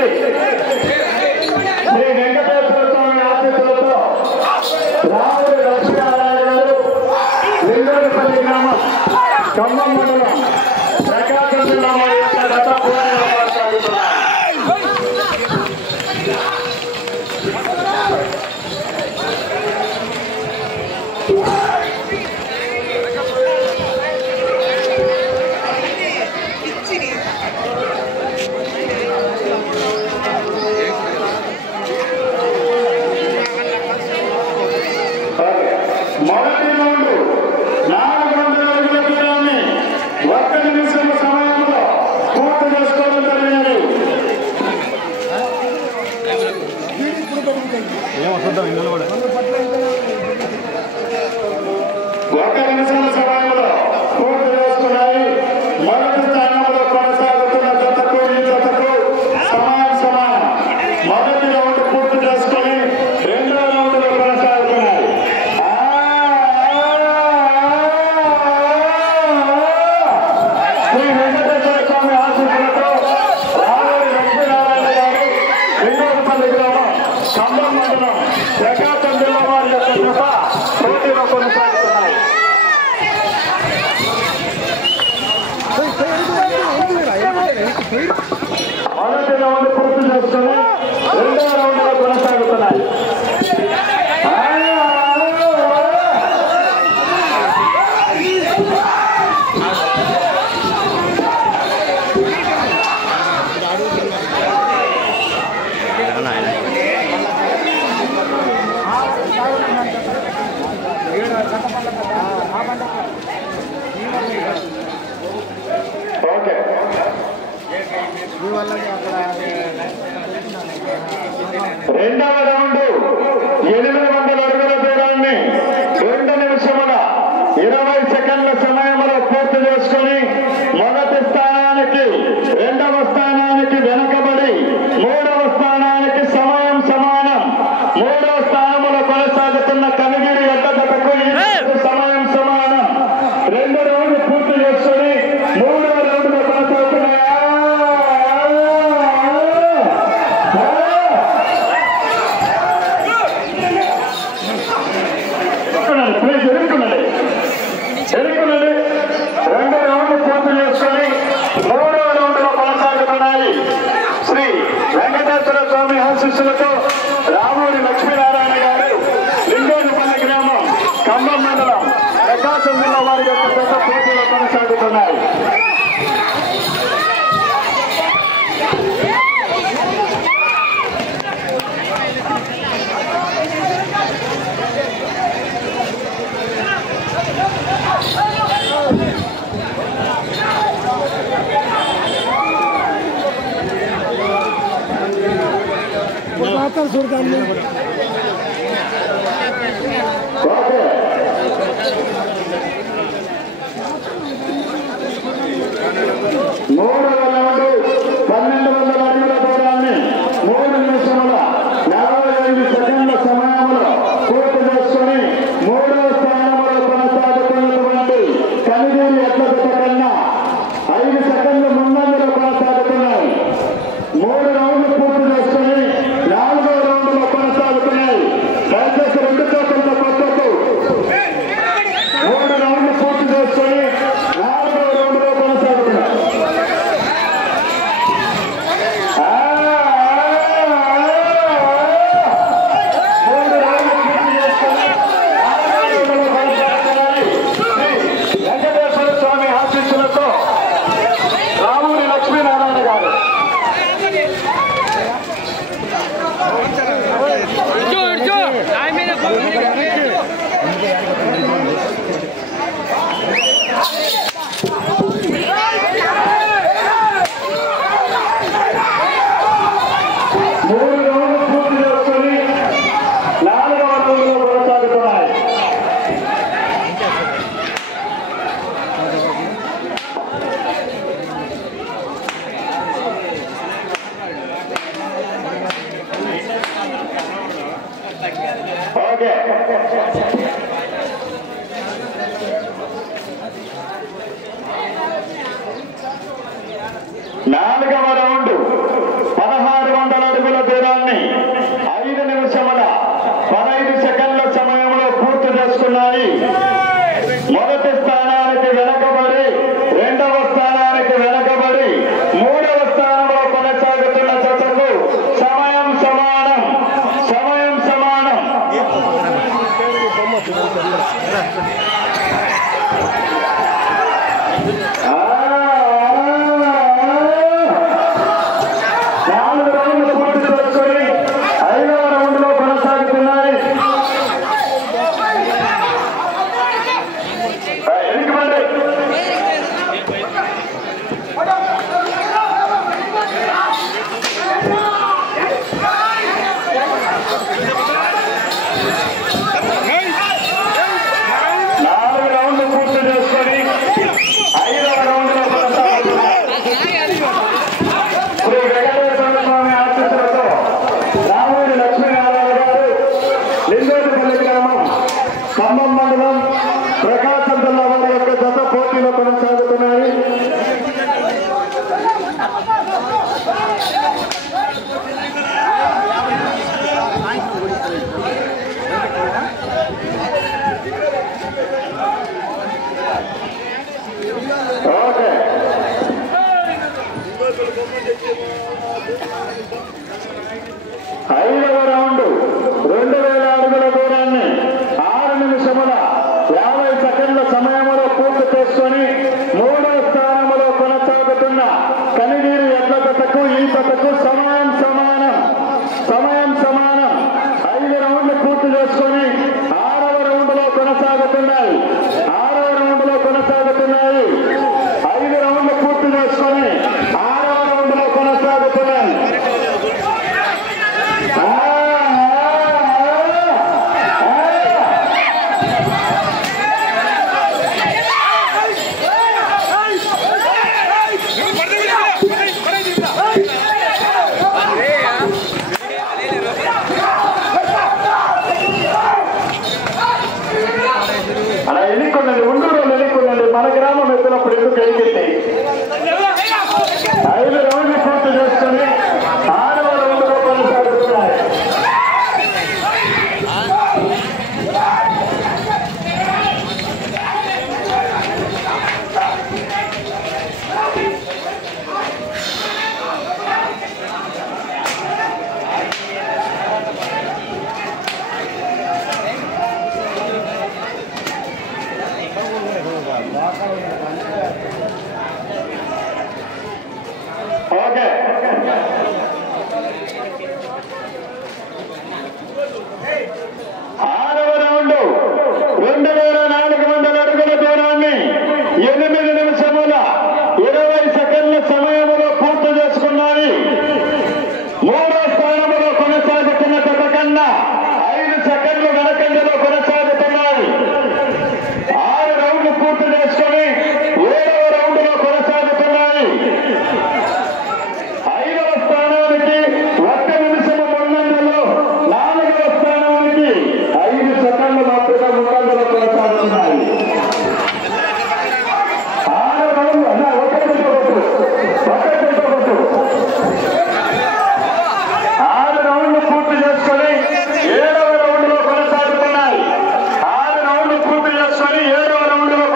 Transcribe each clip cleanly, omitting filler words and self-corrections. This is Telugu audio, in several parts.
నుండి శ్రీ వెంకటేశ్వర స్వామి ఆశీస్సులతో రాముడి లక్ష్మీనారాయణ గారు లింగోడిపల్లి గ్రామం ఖమ్మం మండలం ప్రకాశం జిల్లా వారి యొక్క గత పోరాటం కొనసాగుతున్నారు. మొదటి నుండి 400 అడుగుల దూరాన్ని 1 నిమిషం సమయంలో పూర్తి చేసుకోవడం జరిగినది. ఒక నిమిషం సమయంలో పూర్తి చేసుకున్నాయి. మొదటి స్థానంలో కొనసాగుతున్న జతకు ఈ జతకు సమానం. మొదటి రౌండ్ పూర్తి చేసుకుని రెండో రౌండ్ లో కొనసాగుతున్నాయి. శ్రీ వెంకటేశ్వర స్వామి ఆశీస్సులతో రాముడి లక్ష్మీనారాయణ గారు లింగోడిపల్లి గ్రామం ఖమ్మం మండలం ప్రకాశం జిల్లా వారి యొక్క కృప పోటీలో కొనసాగుతున్నాయి. మొదటి రౌండ్ పూర్తి చేసుకుని రెండో రౌండ్ లో కొనసాగుతున్నాయి. ఓకే, రెండవ రౌండ్ 800 అడుగుల దూరాన్ని 2 నిమిషముల 20 సెకండ్ల సమయంలో పూర్తి చేసుకుని మొదటి స్థానానికి, రెండవ స్థానానికి వెనుకబడి మూడవ స్థానానికి సమానం. మూడవ స్థానంలో కొనసాగుతున్న కనిగిరి ఎద్దకు సమయం సమానం. 2 రౌండ్లు పూర్తి చేసుకుని మూడవ రౌండ్ లో కొనసాగుతున్నాయి. ఎదుర్కొనండి. 2 రౌండ్లు పూర్తి చేసుకుని మూడవ రౌండ్ లో కొనసాగుతున్నాయి. శ్రీ వెంకటేశ్వర స్వామి ఆశీస్సులతో రాముడి లక్ష్మీనారాయణ గారు లింగోడిపల్లి గ్రామం ఖమ్మం మండలం ప్రకాశం జిల్లా వారి యొక్క పెద్ద పోటీలో కొనసాగుతున్నాయి. మూడవ రౌండ్ 1200 అడుగుల దూరాన్ని 3 నిమిషముల 45 సెకండ్ల సమయంలో పూర్తి చేసుకుని మూడవ స్థానంలో కొనసాగుతున్నటువంటి కనిగిరి ఎట్ల కన్నా 5 సెకండ్ల ముందంజలో కొనసాగుతున్నాయి. 3 రౌండ్లు పూర్తి చేసుకుని 4వ రౌండ్ లో కొనసాగుతున్నాయి. దయచేసి 2 చేతులతో కొట్టకు. 3 రౌండ్లు పూర్తి చేసుకుని 4వ రౌండ్ లో కొనసాగుతున్నాయి. వెంకటేశ్వర స్వామి ఆశీస్సులతో రాముడి లక్ష్మీనారాయణ గారు ఓకే, నాలుగవ రౌండ్ 16 కొనసాగుతున్నాయి. ఓకే, 5వ రౌండ్ 2000 అడుగుల దూరాన్ని 6 నిమిషముల 50 సెకండ్ల సమయంలో పూర్తి చేసుకొని 3వ స్థానంలో కొనసాగుతున్న కనిగిరి ఎడ్ల జతకు ఈ జతకు సమయం సమానం. 5 రౌండ్లు పూర్తి చేసుకొని 6వ రౌండ్లో కొనసాగుతున్నాయి. 6వ రౌండ్లో కొనసాగుతున్నాయి. 5 రౌండ్లు పూర్తి చేసుకొని 6వ రౌండ్లో కొనసాగుతున్నాయి. అలా ఎన్నికొండండి, ఉండూరు ఎన్నికొండండి. మన గ్రామం ఎత్తునప్పుడు ఎందుకు ఎన్నికైతే 5 రౌండ్లు పూర్తి చేసుకొని 6వ రౌండ్లో కొనసాగుతున్నాయి. ఓకే, 6వ రౌండ్ 2400 అడుగుల దూరాన్ని 8 నిమిషముల 20 సెకండ్ల సమయంలో పూర్తి చేసుకున్నాయి. 3వ స్థానంలో కొనసాగుతున్న జత కన్నా 5 సెకండ్లు వెనకంజలో కొనసాగుతున్నాయి. 6 రౌండ్లు పూర్తి చేసుకొని 7వ రౌండ్లో కొనసాగుతున్నాయి. 5వ స్థానానికి 1 నిమిషము ముందంజలో, 4వ స్థానానికి 5 సెకండ్లు మాత్రమే ముందంజలో కొనసాగుతున్నాయి. 6 రౌండ్లు ఒకటి 6 రౌండ్లు పూర్తి చేసుకొని 7వ రౌండ్లో కొనసాగుతున్నాయి. 6 రౌండ్లు పూర్తి చేసుకొని 7వ రౌండ్లో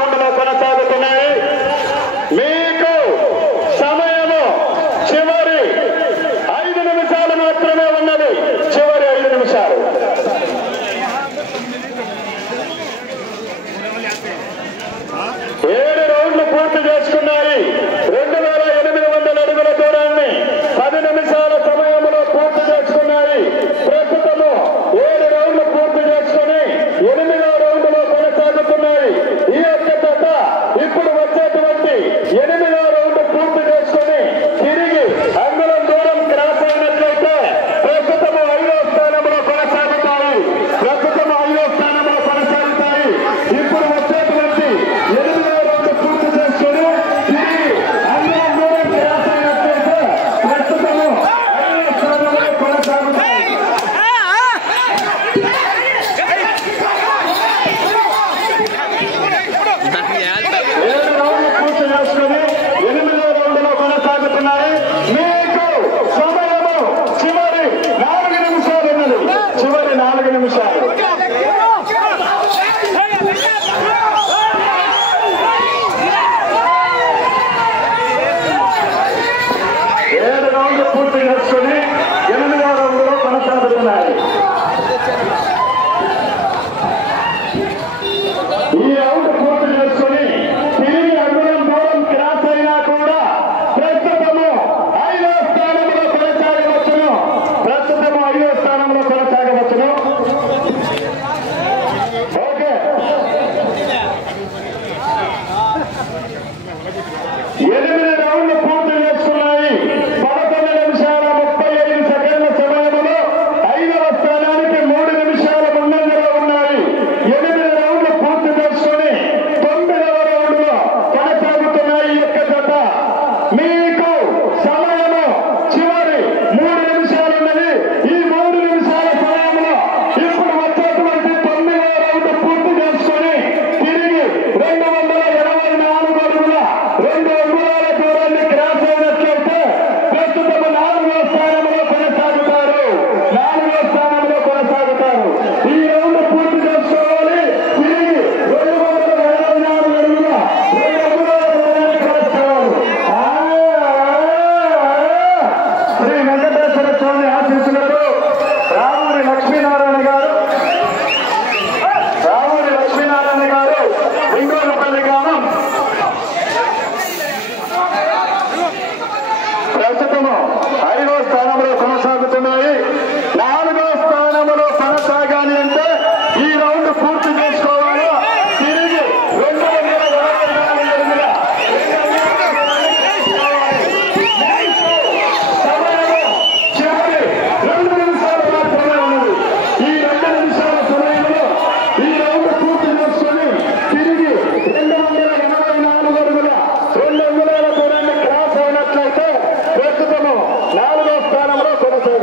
కొనసాగుతున్నాయి. మీకు సమయము చివరి 5 నిమిషాలు మాత్రమే ఉన్నది. చివరి 5 నిమిషాలు. 7 రౌండ్లు పూర్తి చేసుకున్నాయి. 2800 అడుగుల దూరాన్ని 10 నిమిషాల సమయంలో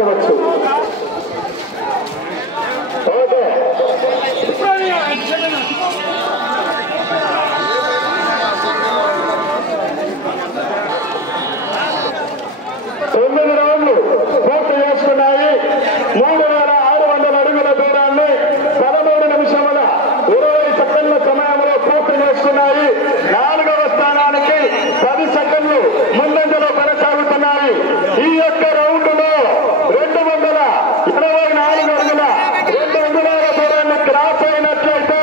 కొనసాగించవచ్చు. ఓకే 9 రౌండ్లు పూర్తి చేసుకున్నాయి. 3600 అడుగుల దూరాన్ని 13 నిమిషముల 20 సెకండ్ల సమయంలో పూర్తి చేసుకున్నాయి. 4వ స్థానానికి 10 సెకండ్లు ముందంజలో కొనసాగుతున్నాయి. ఈ యొక్క రౌండ్ లో 224 అడుగుల 2 అంగుళాల దూరాన్ని క్రాస్ అయినట్లయితే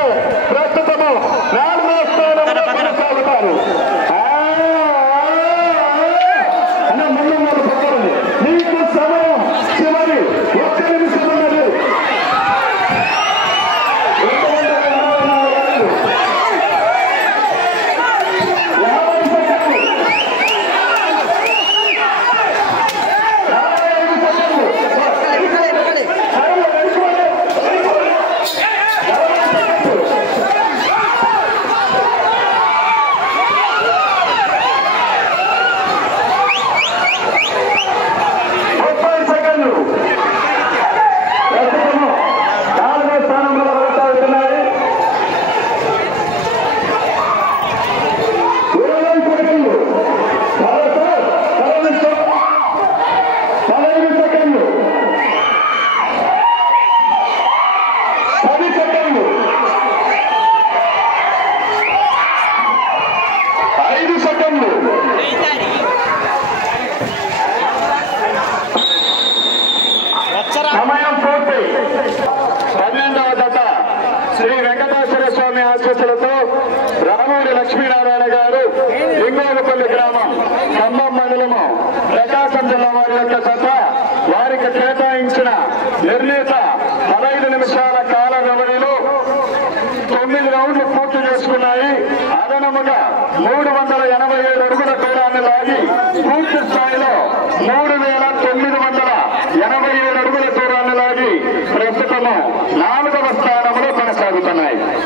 ప్రస్తుతము 4వ స్థానంలో కొనసాగుతారు. మీకు సమయం చివరి 1 నిమిషం ఉన్నది. 5 సెకండ్లు. సమయం పూర్తి. 12వ జత శ్రీ వెంకటేశ్వర స్వామి ఆశీస్సులతో రామూరి లక్ష్మీనారాయణ గారు లింగోగపల్లి గ్రామం ఖమ్మం మండలము ప్రకాశం జిల్లా వారి యొక్క జత వారికి కేటాయించిన నిర్ణీత 15 నిమిషాల కాల వ్యవధిలో 9 రౌండ్లు పూర్తి చేసుకున్నాయి. అదనముగా 387 అడుగుల దూరాన్ని లాగి పూర్తి స్థాయిలో 3000